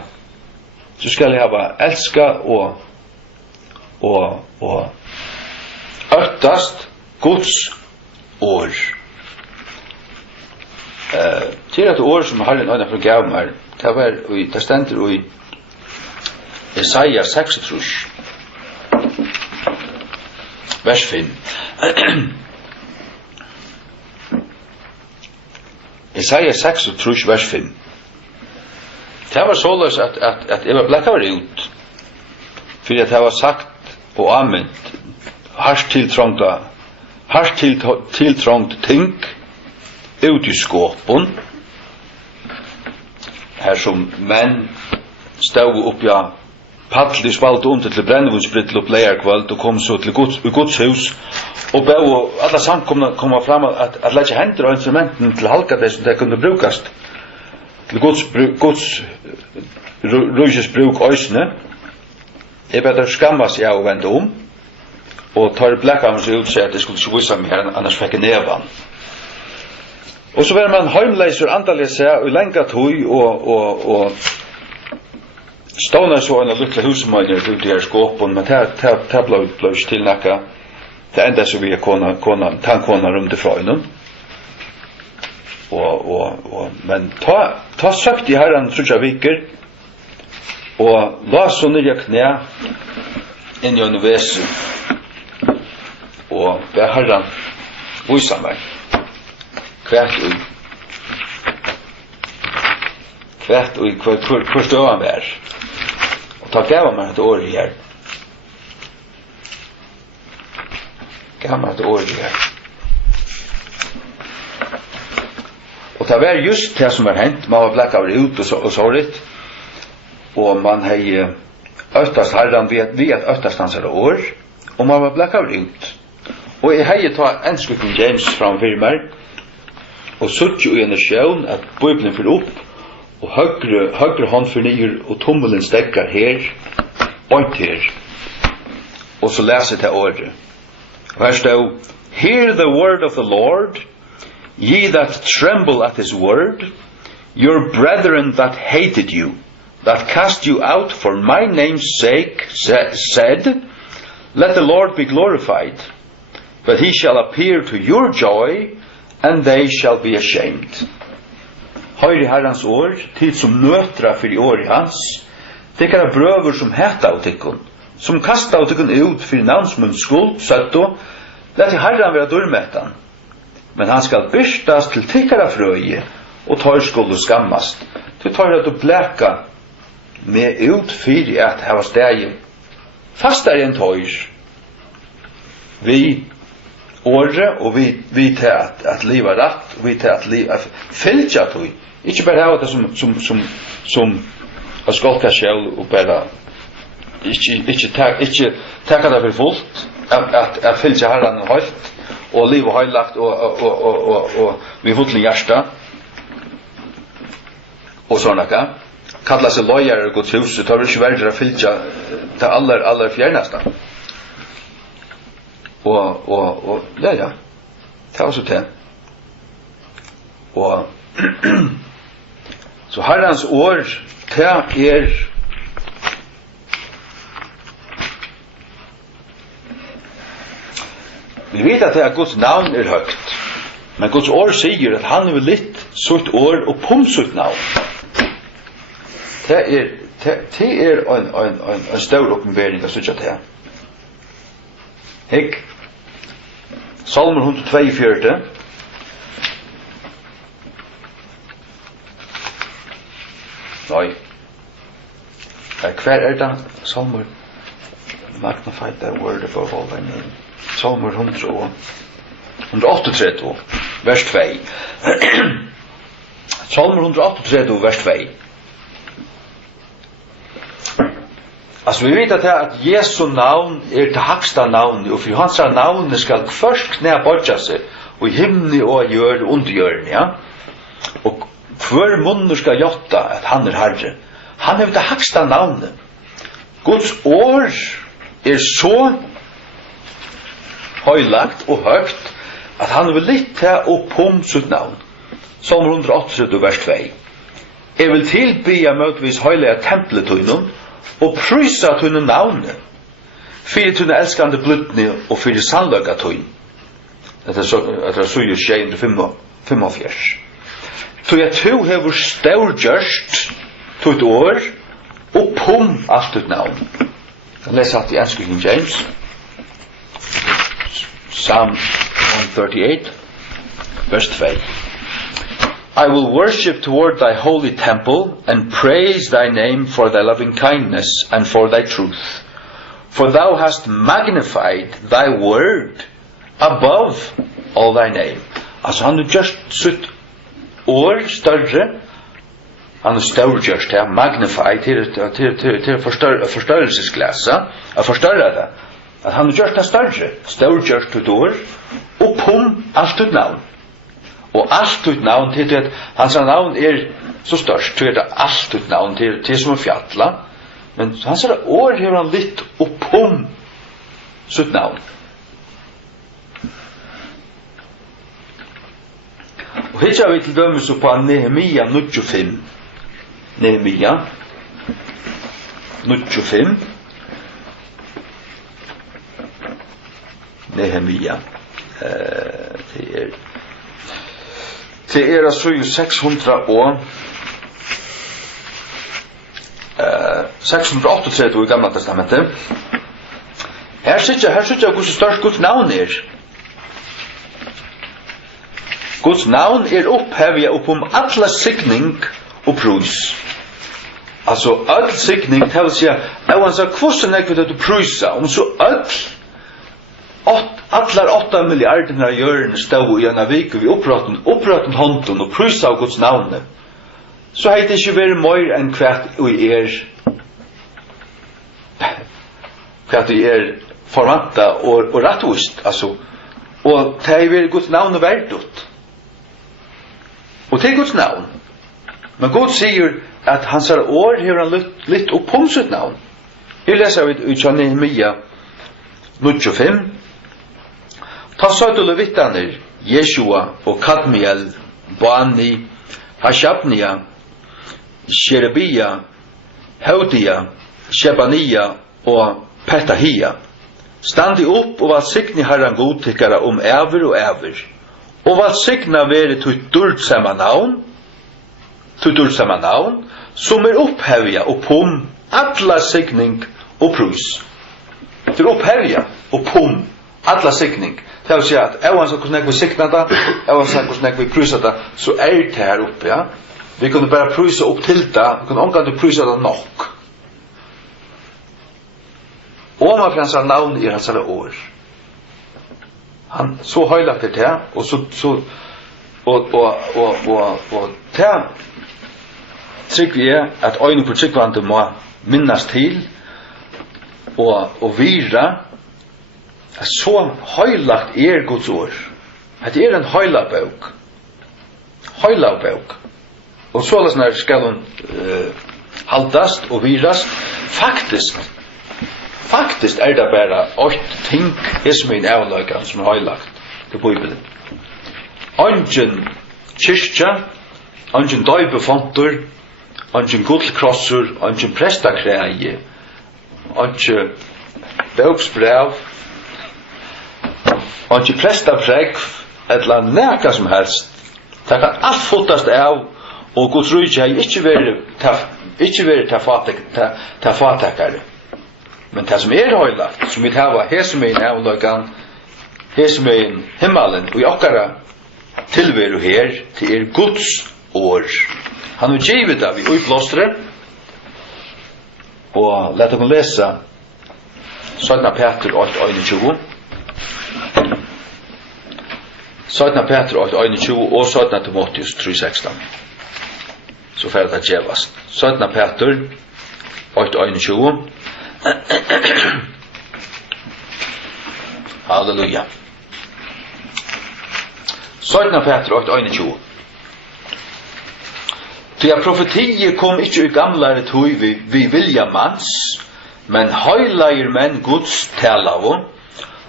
så skal jeg hava elska og øktast Guds år til et år som Herren øyne for gav meg det stender i Jesaja 6 vers 5 Jesaja 6 vers 5 det var således at jeg var blekkar ut fordi at jeg var sagt og anvendt hardt tiltrångt ting ut i skåpen her som menn stod opp paddel spalt under til brennevunnsbrittel og leierkvald og kom så til Guds hus og bau alla samkomna komma fram at leggja hendur og instrumenten til halka det som det kunne brukast til Guds rujus bruk òsne jeg bedre skamma seg av å vende og tar blekka om seg ut seg at det skulle ikke vise meg her annars fikk nevan og så var man heimleiser andalig seg og lenga tog og stående så en av lukla husmøyner ut i her skåpen men det ble ikke til nekka det enda så vi tannkona rundt ifra innom men ta søkt i herren trutja viker og la så nyrja knæ inn i universet og be herren visa meg hvert og hvor støvan vær og ta gav meg et år her gammalt år her og det var just det som var hent man var blekkar ut og så litt og man hei øftast herran vi at øftast hans år og man var blekkar ut og jeg hei ta enskrikken James framfyr meg og sutt jo i en sjøvn at bibelen fyr opp og høyre hånd fyr nyer og tommelen stekkar her bort her og så leser til året og her stod hear the word of the Lord ye that tremble at his word your brethren that hated you that cast you out for my name's sake said let the Lord be glorified but he shall appear to your joy and they shall be ashamed høyre herrans år tid som nøtra fyrir åri hans tikkara brøver som heta av tikkun som kasta av tikkun ut fyrir navnsmunds skuld søtto leti herran vera durmetan men han skal byrstast til tikkara frøye og tar skuld og skammast til tar at du bleka med ut fyrir at hava stegi fast er en tøyr vi åre og vi til at liva rett og vi til at liva fylgja tøy ikke bare hava det som a skolka sjæl og bare ikke takka det for fullt at fylgja herran høyt og liv og høylagt og vi fullt i hjärsta og sånn akka kalla sig lojare Guds hus, det har ikke vært å fylltja det aller fjerneste. Og ja, det er også det. Og så Herrens år, det vi vet at det er Guds navn høgt, men Guds år sier at han vil litt sutt år og pum sutt navn. Det er en stor oppenbering av sutt det. Hikk, Salmer 142. Nei. Hver det? Salmer Magnify that word above all thy name. Salmer 138, vers 2. Salmer 138, vers 2. Altså, vi vet at Jesu navn det haksta navn, og for hans navn skal først knæ bodja seg, og i himni og gjør undergjøren, ja. Og hver munner skal jotta at han Herre. Han det haksta navnet. Guds år så høylagt og høgt at han vil litt ta opp om sitt navn. Salmer 138, vers 2. Jeg vil tilbya møtvis høylega tempelet tøynum, og prysa tøyne navnet, fyrir tøyne elskande blutni og fyrir sannløga tøyn. Dette er suju 645. Så jeg to hever staurgjørst tøyt år, og pum alt tøyt navn. Jeg leser alt i enske King James. Psalm 138, verse 2. I will worship toward thy holy temple and praise thy name for thy loving kindness and for thy truth. For thou hast magnified thy word above all thy name. Altså han just sutt år større, han større ja, magnified til forstørrelsesglasa, å forstørre det. At han just det større til år, og pum alt ut navn. Og alt ut navn til at hans navn så størst, til at alt ut navn til som fjalla, men hans år hever han litt opp om sitt navn. Og hitt har vi til dømes på Nehemia 95. Nehemia 95. Nehemia det så 638 i Gamla testamentet. Her sitter jeg hvor størst Guds navn Guds navn opphevja opp om alla signing og prus. Altså, all signing, det vil si, han sa, hvordan vil du prusa, om så allar 8 milliarder hjørne stod i en vik vi oppraten hånden og prusa av Guds navn. Så har det ikke vært mer enn hvert forvanta og rettvist, altså. Og det har vært Guds navn verdut. Og til Guds navn. Men Gud sier at hans år har han litt opp om sitt navn. Jeg leser ut av Nehemia 95. Ta søyt og levitaner, Jeshua og Kadmiel, Bani, Hashabnia, Sherebia, Haudia, Shebania og Petahia. Standi opp og var signi herran godtikkara om ever og ever. Og var signa veri tutt durtsama navn, som opphevja og pum alla signing og prus. Til opphevja og pum alla signing. Det vil si at jeg var hvordan jeg vil sikna det, jeg var hvordan jeg vil prusa det, så det her oppe, ja. Vi kunne bare prusa opp til det, vi kunne omgående prusa det nok. Og man frans navn i hans år. Han så høylagt det her, og så og det trygg vi at øyne på tryggvande må minnas til og vira så høylagt Guds år. Det en høylabok. Og så skal hun haldast og virast. Faktiskt det bara åt ting som en avlagan som heilagt til Bibelen. Ungen kyrkja, ungen døybefontur, ungen gullkrossur, ungen prestakrægi, ungen døpsbrev, ungen prestapregg, eller næka som helst. Det kan alt fotast av, og Guds rujtje har ikke vært ta fatakare. Men det som høylagt, som vi tar hesum ein avlagan, hesum ein himmelen, og i okkara tilveru her, til Guds år. Han har givet av i uiblåstre, og let oss lesa 17. Peter 8:21. 17. Peter 8:21 og 17. Timotheus 3:16. Så fer det gjevast. 17. Peter 8:21. Halleluja. 17. Peter 8:21. Ty profetiet kom ikke i gamlare tøy vi vilja mans, men høylager menn Guds talavu,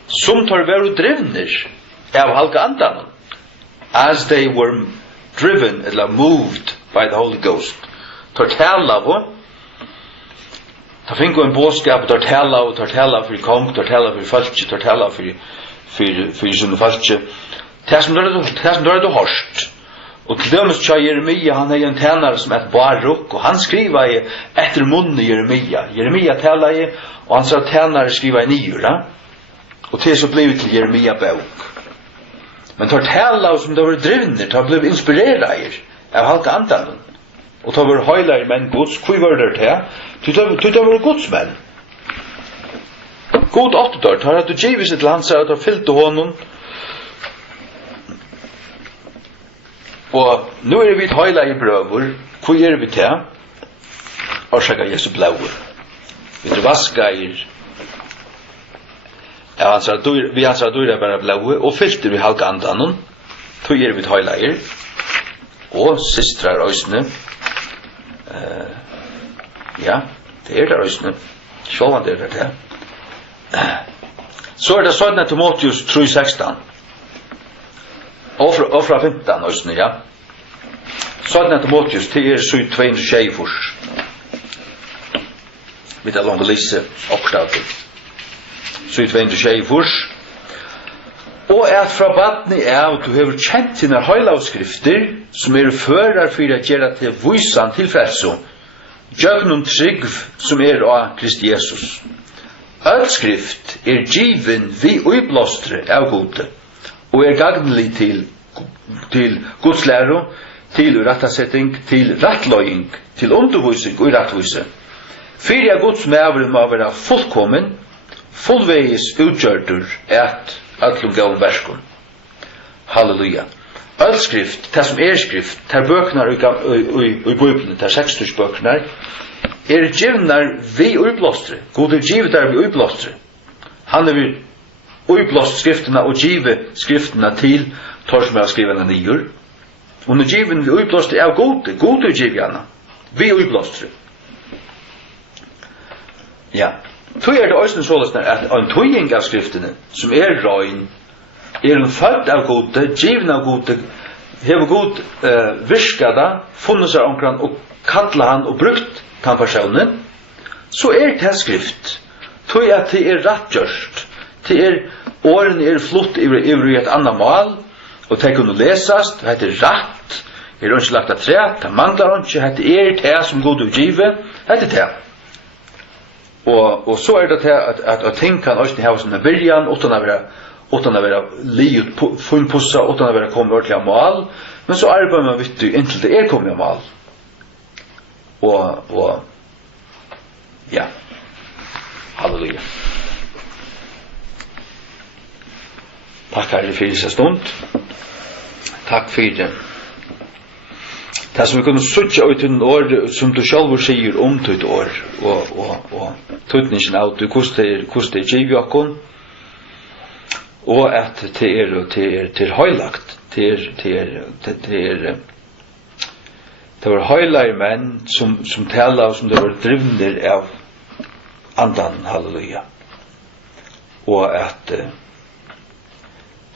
som tar veru drivnir av halka andan, as they were driven eller moved by the Holy Ghost. Tar talavu, tar finko en bådskap, tar tala fyrir kong, tar tala fyrir falskje, tar tala fyrir sunne falskje. Det som du hørst. Og til dømes tja Jeremia, han er en tænare som et Baruk, og han skriver i etter munnen Jeremia. Jeremia taler i, og han sa tænare skriver i nyura. Og til så blev til Jeremia bøk. Men tar taler som det var drivner, tar blev inspireret av halka andan. Og tar var høyler menn Guds, hvor var det til? Tar var Guds menn. God 8 år, tar at du givet sitt land, så tar fyllt honom. Og nu vi et høyla i brøver, hvor vi til? Orsaka Jesu blauer. Vi vaska i vi ansar døyra bara blaue, og fylter vi halka andanon, så vi et høyla i, og systrar òsne, ja, det der òsne, sjåvan det der. Så det 17. Timotheus 3:16. Og fra 15 òsne, ja. 17. Timotheus til 7:2 vi tar langt å lese oppstavet 7:2 og at fra badni av du hever kjent dine høylavskrifter som fører for å gjøre til vysan til frelso gjøgnum trygg som av Kristi Jesus. All skrift given vi uiblåstre av gode og gagnlig til Guds læro, til rattasetting, til rattløying, til undervisning og rattvise. Fyrir Guds mævren må være fullkommen, fullvegis utgjørtur et allum gavn verskun. Halleluja. All skrift, det som skrift, det bøknar i Bibelen, det 60 bøknar, givnar vi uiblåstre. God givet vi uiblåstre. Han vi uiblåst skrifterna og givet skrifterna til tar som jeg skriver henne nyur. Og når given vi uiblåstre av gode givet henne. Vi uiblåstre. Ja. Tog det også sånn at en tøying av skriftene, som røyn, en født av gode, given av gode, hever god virskada, funnet seg omkring og kattla han og brukt den personen, så det skrift. Tog at det rettgjørst. Det årene flott i et annet mal, og det kunne lesast, det heter rett, det ikke lagt av tre, det mangler ikke, det det som god utgive, det det. Og så det at ting kan også ha sånne byrjan, uten å være livet fullpussa, uten å være kommet ordentlig av mal, men så arbeider man vittig inntil det kommet av mal. Og ja, halleluja. Takk Herre for disse stund. Takk for det. Det som vi kunne suttje ut i en år, som du selv sier om til et år, og tøtningen av det, hvordan det giver jokken, og at det til høylagt, Det var heilige menn som talar og som det var drivner av andan, halleluja. Og at det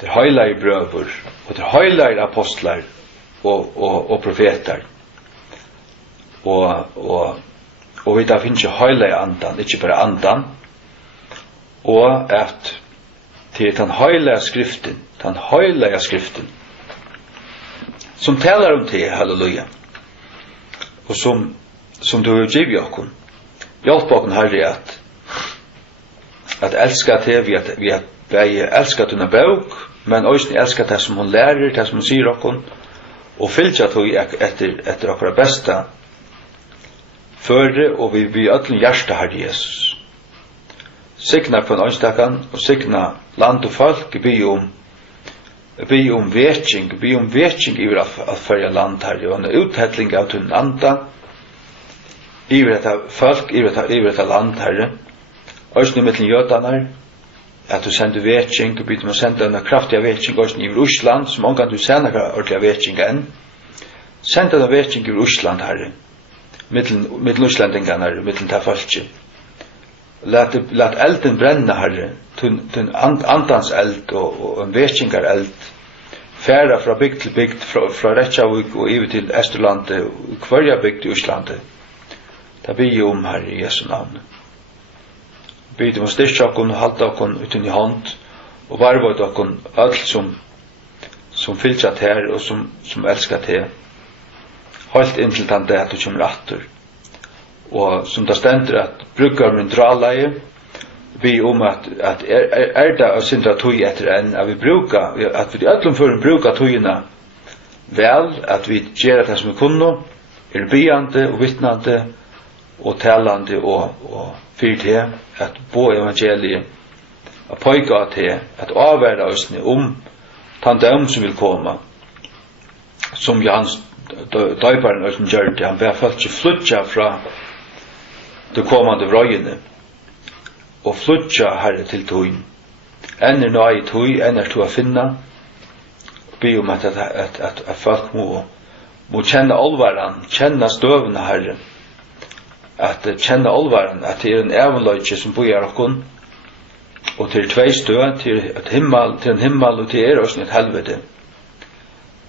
er heilige brøver, og det er heilige apostlar og profeter. Og vi da finner ikke heilige andan, ikke bare andan, og at til den heilige skriften, som talar om det, halleluja, og som du har givet okkur. Hjelp okkur, Herre, at elska det, vi elska denne bøk, men også elska det som hun lærer, det som hun sier okkur, og fylgja etter okkur besta, føre, og vi ødelen hjärsta, Herre Jesus. Signa på en ønstakan, og signa land og folk, be om vetjing i at førja land, Herre, og en uthetling av tunn anda, i detta folk, i detta land, Herre, også i mittlen jødanar, at du sender vetjing, du byter med å sende en kraftig vetjing, også i Russland, som omgang du sender ordentlig vetjing enn, send en vetjing i Russland, Herre, mittlen Ruslandingan, Herre, mittlen ta folket. Lat elden brenne, Herre, tunn andans eld og en vetjingar eld, færa fra bygd til bygd, fra Reykjavik og iver til Esterlandet, og hverja bygd i Østlandet. Da ber jeg om, Herre, i Jesu navn. Ber dem å styrke okken, halda okken uten i hånd, og varvåd okken alt som fylgjat her, og som elskat her. Halt inntil den det at du kommer atter. Og som det stender at brukar min draleie, be om at det å sindra tøy etter enn, at vi ødlom for å bruka tøyina vel, at vi gjør det som vi kunne, byande og vittnande, og talande og fyrt her, at bo evangeliet, at pøyga til, at avværa oss om den som vil komme, som Johans døyparen og som gjør det, han ber folk ikke flytja fra det kommande vrøyene, og flytja Herre til tøyen. Enn nøy tøy, enn to å finne, be om at folk må kjenne alvaran, kjenne støvene Herre, at kjenne alvaran, at det en evenløyke som bor okkon, og til tvei støv, til en himmel, og til også et helvete.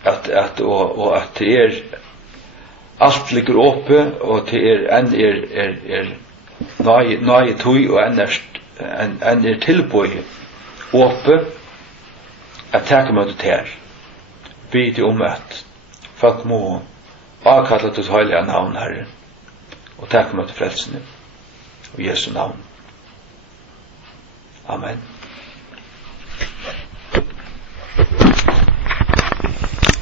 Og at det alt ligger oppe, og til enn nøye tøy, og enn tilbøy oppe, at takke møte ter. Be til om at folk må avkalla til heilige navn, Herre, og takke møte frelsene, og Jesu navn. Amen.